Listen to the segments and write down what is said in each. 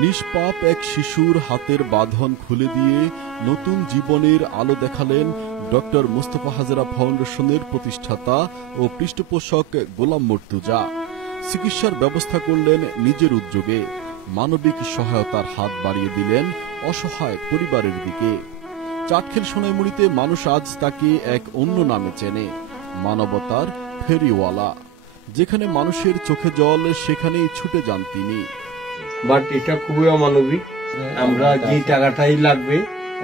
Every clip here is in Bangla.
নিষ্পাপ এক শিশুর হাতের বাঁধন খুলে দিয়ে নতুন জীবনের আলো দেখালেন ডক্টর মোস্তফা হাজেরা ফাউন্ডেশনের প্রতিষ্ঠাতা ও পৃষ্ঠপোষক গোলাম মর্তুজা। চিকিৎসার ব্যবস্থা করলেন নিজের উদ্যোগে, মানবিক সহায়তার হাত বাড়িয়ে দিলেন অসহায় পরিবারের দিকে। চাটখিল সোনাইমুড়িতে মানুষ আজ তাকে এক অন্য নামে চেনে, মানবতার ফেরিওয়ালা। যেখানে মানুষের চোখে জল, সেখানেই ছুটে যান তিনি। বাট এটা খুবই অমানবিক। আমরা যে টাকাটাই লাগবে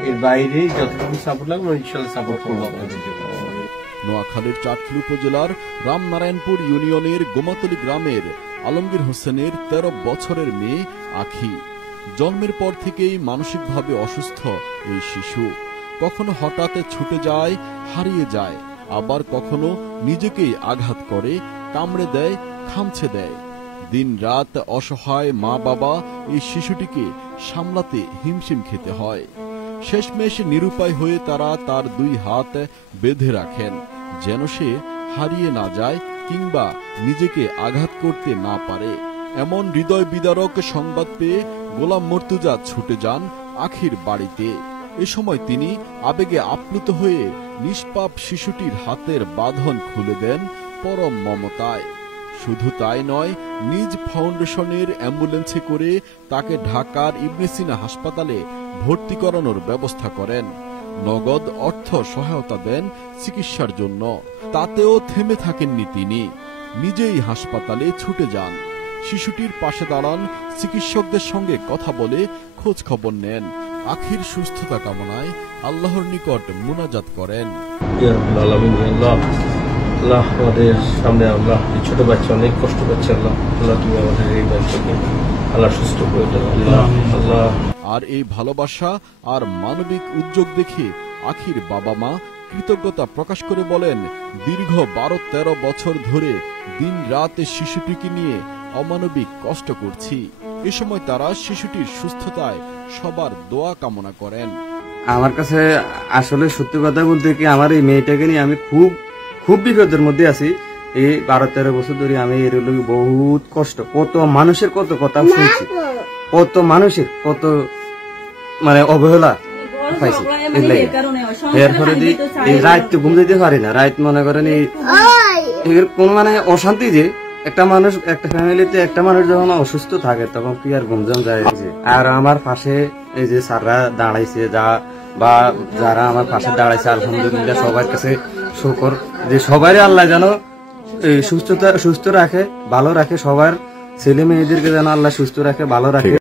এর বাইরে যতটুকু সাপোর্ট লাগবে ইনশাআল্লাহ সাপোর্ট করবো। নোয়াখালীর চাটখিল উপজেলার রামনারায়ণপুর ইউনিয়নের গোমাতলী গ্রামের আলমগীর হোসেনের 13 বছরের মেয়ে আখি। জন্মের পর থেকেই মানসিকভাবে অসুস্থ এই শিশু। কখনো হঠাৎ ছুটে যায়, হারিয়ে যায়, আবার কখনো নিজেকেই আঘাত করে, কামড়ে দেয়, খামছে দেয়। দিন রাত অসহায় মা বাবা এই শিশুটিকে সামলাতে হিমশিম খেতে হয়। শেষমেশ নিরুপায় হয়ে তারা তার 2 হাত বেঁধে রাখেন, যেন সে হারিয়ে না যায় কিংবা নিজেকে আঘাত করতে না পারে। এমন হৃদয় বিদারক সংবাদ পেয়ে গোলাম মর্তুজা ছুটে যান আখির বাড়িতে। এ সময় তিনি আবেগে আপ্লুত হয়ে নিষ্পাপ শিশুটির হাতের বাঁধন খুলে দেন পরম মমতায়। শুধু তাই নয়, নিজ ফাউন্ডেশনের অ্যাম্বুলেন্সে করে তাকে ঢাকার ইবনে সিনা হাসপাতালে ভর্তি করানোর ব্যবস্থা করেন। নগদ অর্থ সহায়তা দেন চিকিৎসার জন্য। তাতেও থেমে থাকেননি তিনি, নিজেই হাসপাতালে ছুটে যান। শিশুটির পাশে দাঁড়ান, চিকিৎসকদের সঙ্গে কথা বলে খোঁজ খবর নেন। আখির সুস্থতা কামনায় আল্লাহর নিকট মুনাজাত করেন। আল্লাহ, আমাদের সামনে আমরা ছোট বাচ্চা অনেক কষ্ট পাচ্ছে। আল্লাহ, তুমি আমাদের এই বাচ্চাকে আল্লাহ সুস্থ করে দাও। আল্লাহ। আর এই ভালোবাসা আর মানবিক উদ্যোগ দেখে আখির বাবা মা কৃতজ্ঞতা প্রকাশ করে বলেন, দীর্ঘ 12-13 বছর ধরে দিন রাত শিশুটিকে নিয়ে অমানবিক কষ্ট করছি। এ সময় তারা শিশুটির সুস্থতায় সবার দোয়া কামনা করেন। আমার কাছে আসলে সত্যি কথা বলতে কি, আমার এই মেয়েটাকে নিয়ে আমি খুব বিপদের মধ্যে আছি। এই 12-13 বছর ধরে আমি এর লোক বহুত কষ্ট, কত মানুষের কত কথা শুনছি, কত মানুষের কত মানে অবহেলা পাইছি। এরপরে এই রাত তো ঘুম দিতে পারি না। রাত মনে করেন এই কোন মানে অশান্তি, যে একটা মানুষ একটা ফ্যামিলিতে একটা মানুষ যখন অসুস্থ থাকে তখন কি আর ঘুমজাম যায়। আর আমার পাশে এই যে স্যাররা দাঁড়াইছে, বা যারা আমার পাশে দাঁড়াইছে, আলহামদুলিল্লাহ সবার কাছে শুকর যে সবারই আল্লাহ যেন সুস্থ রাখে, ভালো রাখে। সবার ছেলে মেয়েদেরকে যেন আল্লাহ সুস্থ রাখে, ভালো রাখে।